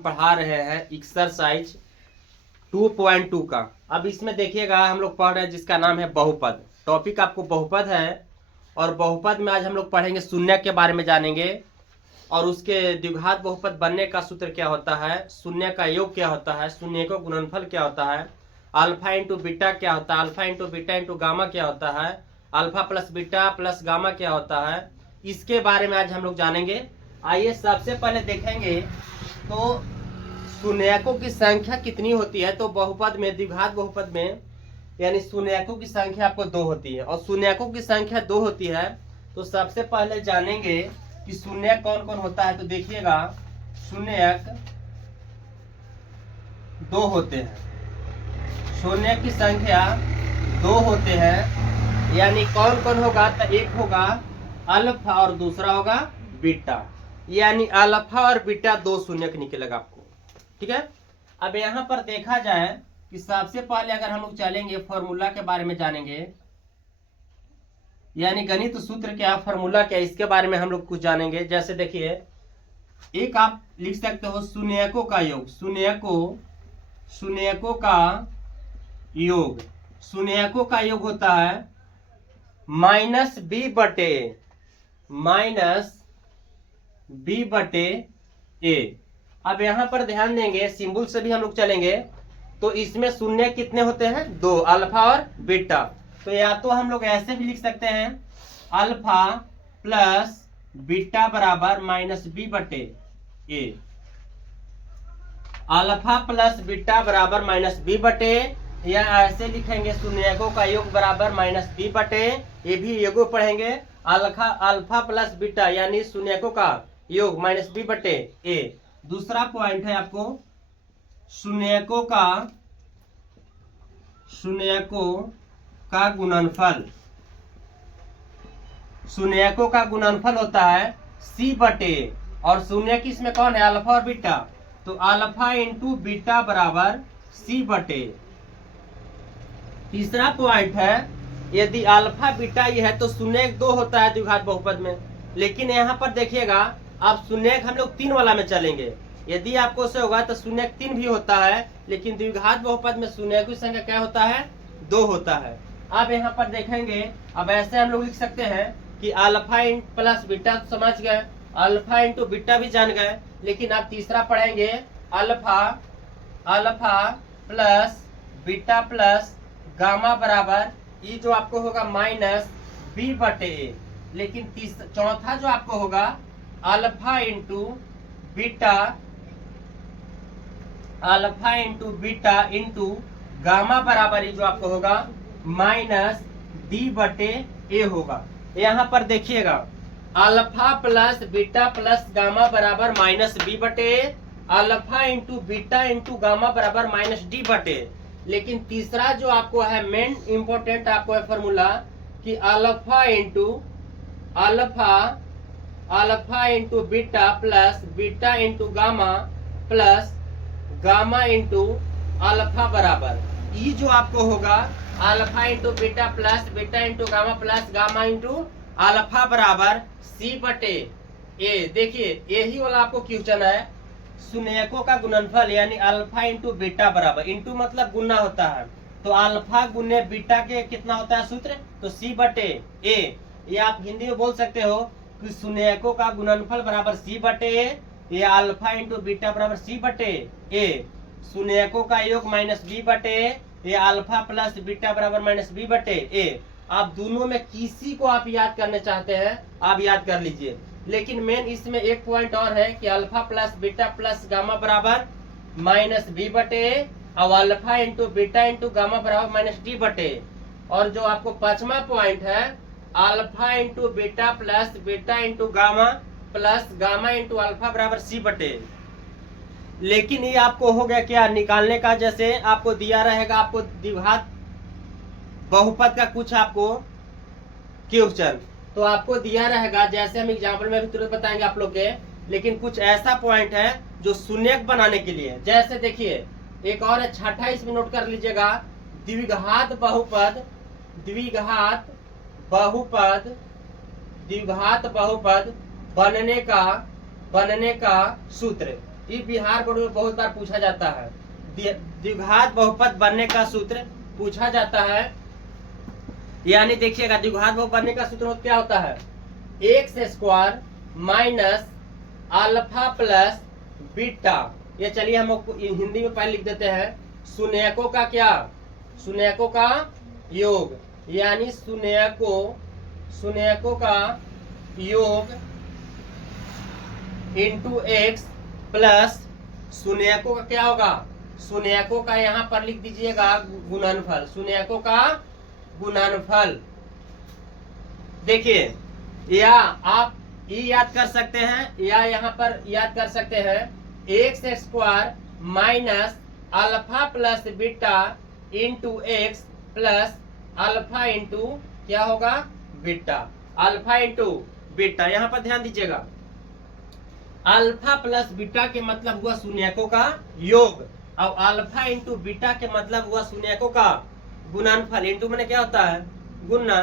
पढ़ा रहे हैं एक्सरसाइज 2.2 का। अब इसमें देखिएगा हम लोग पढ़ रहे हैं जिसका नाम है बहुपद। टॉपिक आपको बहुपद है और बहुपद में आज हम लोग पढ़ेंगे शून्य के बारे में जानेंगे और उसके द्विघात बहुपद बनने का सूत्र क्या होता है, शून्य का योग क्या होता है, शून्य का गुणनफल क्या होता है, अल्फा इंटू बीटा क्या होता है, alpha into beta into gamma क्या होता है, alpha plus beta plus gamma क्या होता है, इसके बारे में आज हम लोग जानेंगे। आइए सबसे पहले देखेंगे तो शून्यकों की संख्या कितनी होती है। तो बहुपद में, द्विघात बहुपद में यानी शून्यकों की संख्या आपको 2 होती है और शून्यकों की संख्या 2 होती है। तो सबसे पहले जानेंगे कि शून्य कौन कौन होता है। तो देखिएगा शून्यक 2 होते हैं, शून्य की संख्या 2 होते हैं। यानी कौन कौन होगा, तो एक होगा अल्फा और दूसरा होगा बीटा, यानी अल्फा और बीटा 2 शून्यक निकलेगा आपको। ठीक है। अब यहाँ पर देखा जाए कि सबसे पहले अगर हम लोग चलेंगे फॉर्मूला के बारे में जानेंगे, यानी गणित सूत्र क्या, फॉर्मूला क्या, इसके बारे में हम लोग कुछ जानेंगे। जैसे देखिए एक आप लिख सकते हो शून्यकों का योग, शून्यकों का योग, शून्यकों का योग होता है -b बटे a। अब यहां पर ध्यान देंगे सिंबल से भी हम लोग चलेंगे तो इसमें शून्य कितने होते हैं, 2, अल्फा और बीटा। तो या तो हम लोग ऐसे भी लिख सकते हैं अल्फा प्लस बीटा बराबर -b बटे a, अल्फा प्लस बीटा बराबर -b बटे, या ऐसे लिखेंगे शून्यकों का योग बराबर -b बटे, ये भी योगो पढ़ेंगे अल्फा प्लस बीटा यानी शून्यकों का योग -b बटे a। दूसरा पॉइंट है आपको शून्यकों का गुणनफल, शून्यकों का गुणनफल होता है c बटे, और शून्य किसमें कौन है, अल्फा और बीटा। तो अल्फा इंटू बीटा बराबर c बटे। तीसरा पॉइंट है यदि अल्फा बीटा ये है तो शून्य 2 होता है द्विघात बहुपद में, लेकिन यहाँ पर देखिएगा अब शून्य हम लोग 3 वाला में चलेंगे। यदि आपको से होगा तो शून्य 3 भी होता है, लेकिन द्विघात बहुपद में शून्य की संख्या क्या होता है, 2 होता है। अब यहाँ पर देखेंगे, अब ऐसे हम लोग लिख सकते हैं कि अल्फा प्लस बीटा समझ गए, अल्फा इंटू बीटा भी जान गए, लेकिन आप तीसरा पढ़ेंगे alpha plus beta plus gamma बराबर ये जो आपको होगा -b बटे a। लेकिन चौथा जो आपको होगा alpha into beta into gamma बराबर ये जो आपको होगा -d बटे a होगा। यहाँ पर देखिएगा alpha plus beta plus gamma बराबर -b बटे, alpha into beta into gamma बराबर -d बटे। लेकिन तीसरा जो आपको है मेन इंपॉर्टेंट आपको है फॉर्मूला कि alpha into beta plus beta into gamma plus gamma into alpha बराबर ये जो आपको होगा alpha into beta plus beta into gamma plus gamma into alpha बराबर c बटे a। देखिए यही वाला आपको क्वेश्चन है, शून्यकों का गुणनफल यानी अल्फा इंटू बीटा बराबर, इंटू मतलब गुना होता है, तो अल्फा गुने बीटा के कितना होता है सूत्र, तो c बटे a। ये आप हिंदी में बोल सकते हो कि शून्यकों का गुणनफल बराबर c बटे a, या अल्फा इंटू बीटा बराबर c बटे a, शून्यकों का योग -b बटे, या अल्फा प्लस बीटा बराबर -b बटे a। आप दोनों में किसी को आप याद करने चाहते हैं आप याद कर लीजिए, लेकिन मेन इसमें एक पॉइंट और है कि alpha plus beta plus gamma बराबर -b बटे और alpha into beta into gamma बराबर -d बटे। और जो आपको 5वां पॉइंट है alpha into beta plus beta into gamma plus gamma into alpha बराबर c बटे। लेकिन ये आपको हो गया क्या निकालने का, जैसे आपको दिया रहेगा आपको द्विघात बहुपद का कुछ आपको क्वेश्चन तो आपको दिया रहेगा, जैसे हम एग्जाम्पल में भी तुरंत बताएंगे आप लोग के, लेकिन कुछ ऐसा पॉइंट है जो शून्यक बनाने के लिए। जैसे देखिए एक और है छठा, इसमें नोट कर लीजिएगा, द्विघात बहुपद बनने का सूत्र। ये बिहार बोर्ड में बहुत बार पूछा जाता है। द्विघात बहुपद बनने का सूत्र पूछा जाता है। यानी देखिएगा, द्विघात बहुपद बनने का सूत्र क्या होता है? X square minus alpha plus beta. ये चलिए हम हिंदी में पहले लिख देते हैं। शून्यकों का क्या? शून्यकों का योग, यानी शून्यकों का योग इंटू एक्स प्लस शून्यकों का क्या होगा? शून्यकों का यहाँ पर लिख दीजिएगा गुणनफल, शून्यकों का गुणनफल। देखिए, या आप ये याद कर सकते हैं, या यहाँ पर याद कर सकते हैं x square minus alpha plus beta into x plus alpha into क्या होगा? बीटा। अल्फा इंटू बीटा, यहाँ पर ध्यान दीजिएगा, अल्फा प्लस बीटा के मतलब हुआ शून्यकों का योग, और अल्फा इंटू बीटा के मतलब हुआ शून्यकों का गुणनफल। इंटू मैंने क्या होता है? गुणा।